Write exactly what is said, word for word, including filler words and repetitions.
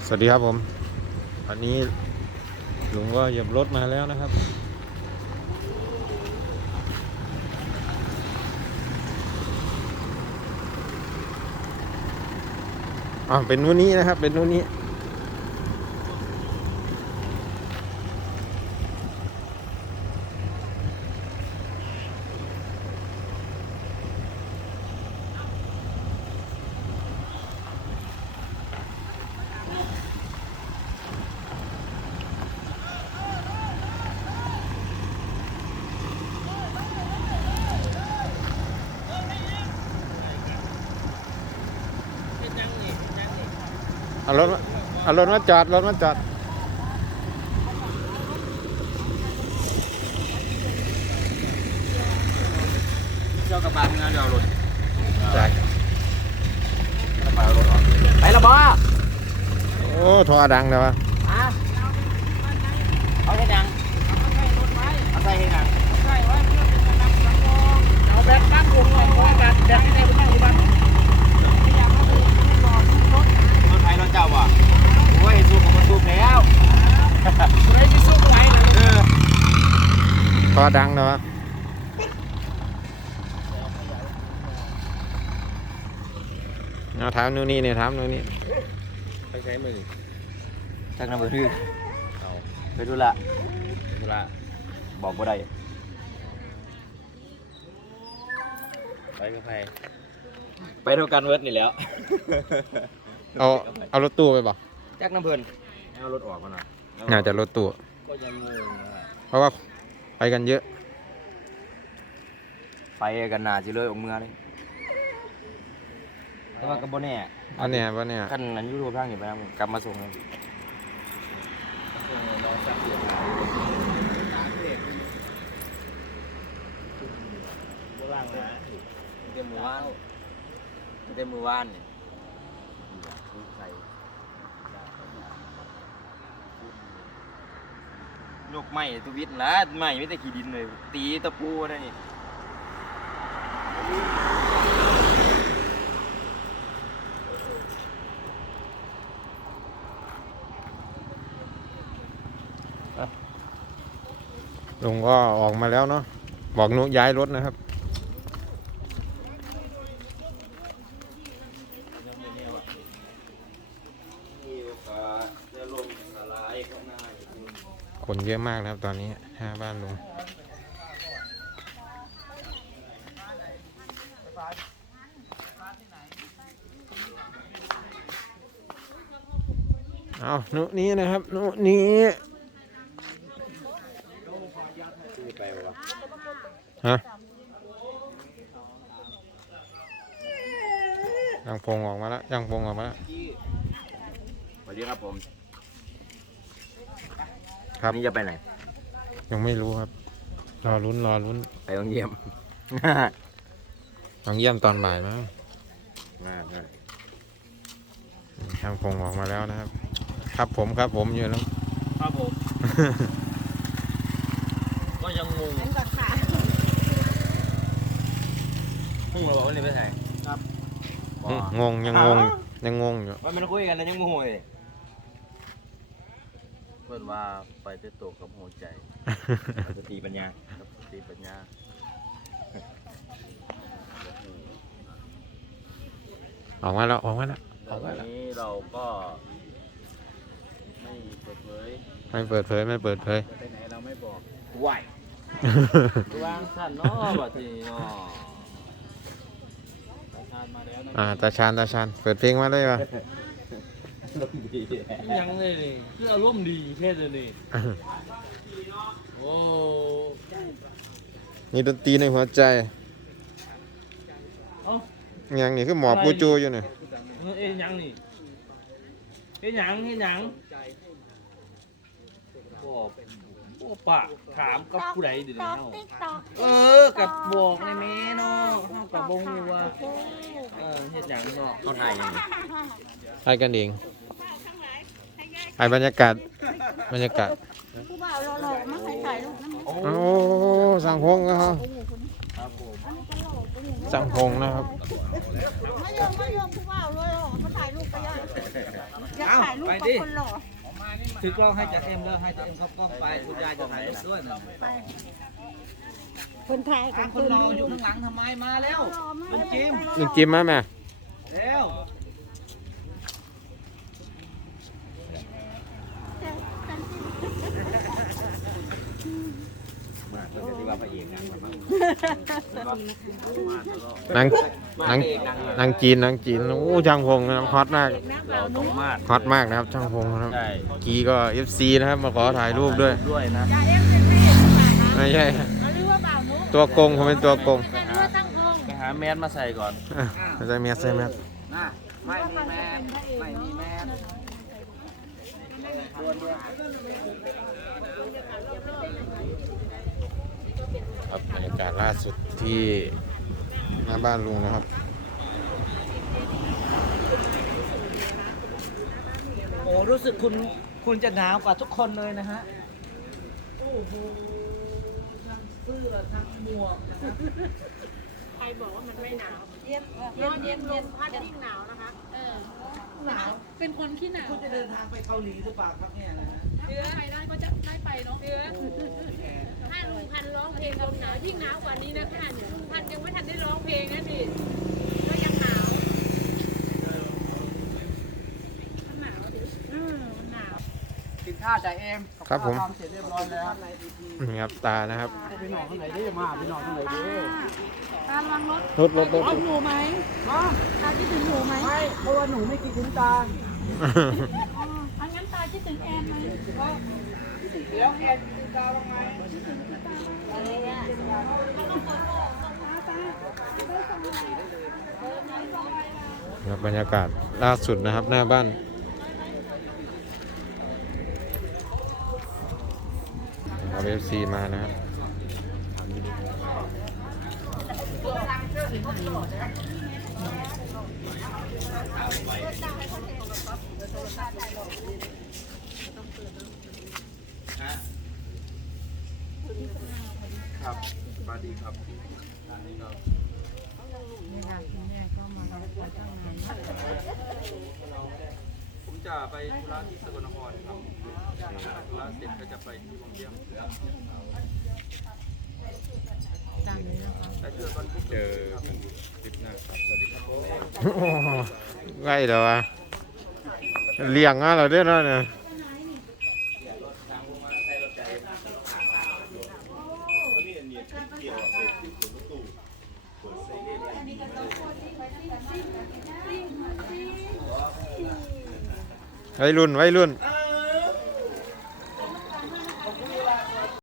สวัสดีครับผมอันนี้ลุงก็เหยียบรถมาแล้วนะครับอ๋อเป็นนู้นนี้นะครับเป็นนู้นนี้เอารถมาเอารถมาจอดรถมาจอดเจ้ากระบะงานเดี๋ยวรถจากกระบะรถออกไปละบ่โอ้ท่อดังเลยวะอ่ะเอาให้ดังเอาใส่ให้ดังเอาแบบตั้งวงก่อนเพราะว่าแบบแบบให้ได้ตั้งอยู่บ้านรถไฟรถเจ้าว่ะโอ้ยสู้กับมันสู้แล้วไม่ได้สู้ไหวเออท่อดังเลยวะเอาถามนู่นนี่เนี่ยถามนู่นนี่ไปใช้มือจักน้ำมือถือเอาไปดูละดูละบอกว่าได้ไปกับใครไปเท่ากันเวิร์ดนี่แล้วเอาเอารถตู้ไปบ่จักน้ำเพลินเอารถออกมาหน่อยน่าจะรถตู้ก็ยังงงนะเพราะว่าไปกันเยอะไปกันหนาสิเลยออกเมืองเลยแต่ว่ากับโบแน่อันเนี้ยวันเนี้ยขั้นนั้นยูทูบทางอยู่ไปนะกลับมาส่งเลยเต็มมือว่านเต็มมือว่านเนี่ยลูกใหม่ตัววิทย์นะใหม่ไม่แต่ขี้ดินเลยตีตะปูได้นี่ลุงก็ออกมาแล้วเนาะบอกนุย้ายรถนะครับคนเยอะมากนะครับตอนนี้ห้าบ้านลุงเอานุนี้นะครับนุนี้ฮะยังพงออกมาแล้วยังพงออกมาแล้วสวัสดีครับผมครับนี่จะไปไหนยังไม่รู้ครับรอลุ้นรอลุ้นไปโรงเยี่ยมต้องเยี่ยมตอนบ่ายมั้งน่าน่าช่างพงออกมาแล้วนะครับ ครับผมครับผมอยู่แล้วครับผม ก็ยังงงงั้นก่อนค่ะงงเหรอบอกว่านี่ไปไหนครับอืมงงยังงงยังงงอยู่ว่ามันคุยกันแล้วยังงงเลยเพื่อนว่าไปจะตกกับหัวใจสติปัญญาครับสติปัญญาออกมาแล้วออกมาแล้วอตออก นมาแล้วนี้เราก็ไม่เปิดเผยไม่เปิดเผยไม่เปิดเผยไปไหนเราไม่บอกไหววางสั่นเนาะบัดนี้เนาะตาชาญมาแล้วนะอ่าตาชานตาชานเปิดเพลงมาได้ปะลมดียังเลยนี่คืออารมณ์ดีแค่เลยนี่โอ้นี่ดนตรีในหัวใจเอ้ายังนี่คือหมอปูจูอยู่เนี่ยเอ้ยยังนี่เอ้ยยังเอ้ยยังโอ้โอ้ปะถามกับผู้ใดเดี๋ยวตอนี้กเนาะติ๊กตอกเออกับบอกในแม่เนาะเฮากับบงอยู่ว่าเออเฮ็ดหยังเนาะเขาถ่ายยังให้กันเองให้บรรยากาศบรรยากาศผู้บ่าวหล่อๆมาให้ถ่ายรูปนะโอ้โอ้สังพงนะครับครับผมสังพงนะครับมาโยมมาโยมผู้บ่าวเลยมาถ่ายรูปไปยังเอ้าถ่ายรูปกับคนหล่อถือกล้องให้จากเอ็มเลยให้จากเอ็มเขากล้องไปคุณยายจะถ่ายรูปด้วยนะคนไทยกัอ่ะบคคน นรออยู่ข้างหลังทำไมมาแล้วลุงจิมลุงจิมมาแม่เร็วมาตัวที่ว่าพระเอกนะนางนางนางจีนนางจีนโอ้ช่างพงนะครับฮอตมากเราตรงมาดฮอตมากนะครับช่างพงนะครับใช่กีก็ เอฟ ซี นะครับมาขอถ่ายรูปด้วยด้วยนะจ่าเอ็มเป็นพระเอกหรือเปล่าคะไม่ใช่เขาเรียกว่าบ่าวนุ๊กตัวโกงผมเป็นตัวโกงไม่ใช่เรือตั้งพงไปหาแมสมาใส่ก่อนอ่ะไม่ใช่เมียใช่ไหมนะไม่มีแมสไม่มีแมสครับบรรยากาศล่าสุดที่หน้าบ้านลุงนะครับโอ้รู้สึกคุณคุณจะหนาวกว่าทุกคนเลยนะฮะโอ้โหทั้งเสื้อทั้งหมวกนะฮะใครบอกว่ามันไม่หนาวเย็นเย็นเย็นเย็นพัดยิ่งหนาวนะคะเออหนาวเป็นคนที่หนาวคุณจะเดินทางไปเกาหลีหรือเปล่าครับเนี่ยนะฮะเชื้อไปได้ก็จะได้ไปเนาะเชื้อถ้าลุงพันธุ์ร้องเพลงลมหนาวยิ่งหนาวกว่านี้นะขนาดเนี่ยลุงพันธุ์ยังไม่ทันได้ร้องเพลงนะดิก็ยังหนาวมันหนาวดิอืมมันหนาวกินข้าวจ่ายเอ็มครับผมทำเสร็จเรียบร้อยแล้วนี่ครับตานะครับพี่น้องข้างไหนดิมาพี่น้องข้างไหนดิตาลังรถรถรถรถเอาหนูไหมฮะตาคิดถึงหนูไหมไม่เพราะว่าหนูไม่กินถึงตาอ๋ออันงั้นตาคิดถึงแอนไหมแล้วแอนกินตาบ้างไหมอะไรอ่ะครับบรรยากาศล่าสุดนะครับหน้าบ้านเอา เอฟ ซี มานะครับครับสวัสดีครับผมจะไปธุระที่สกลนครครับธุระเสร็จก็จะไปที่วังเยี่ยมแต่เจอวันพุธเจอกันคลิปหน้าครับสวัสดีครับโอ้โหไงเดี๋ยววะเลี้ยงอ่ะเราเด้อเนาะเนี่ยวัยรุ่นวัยรุ่นอ้า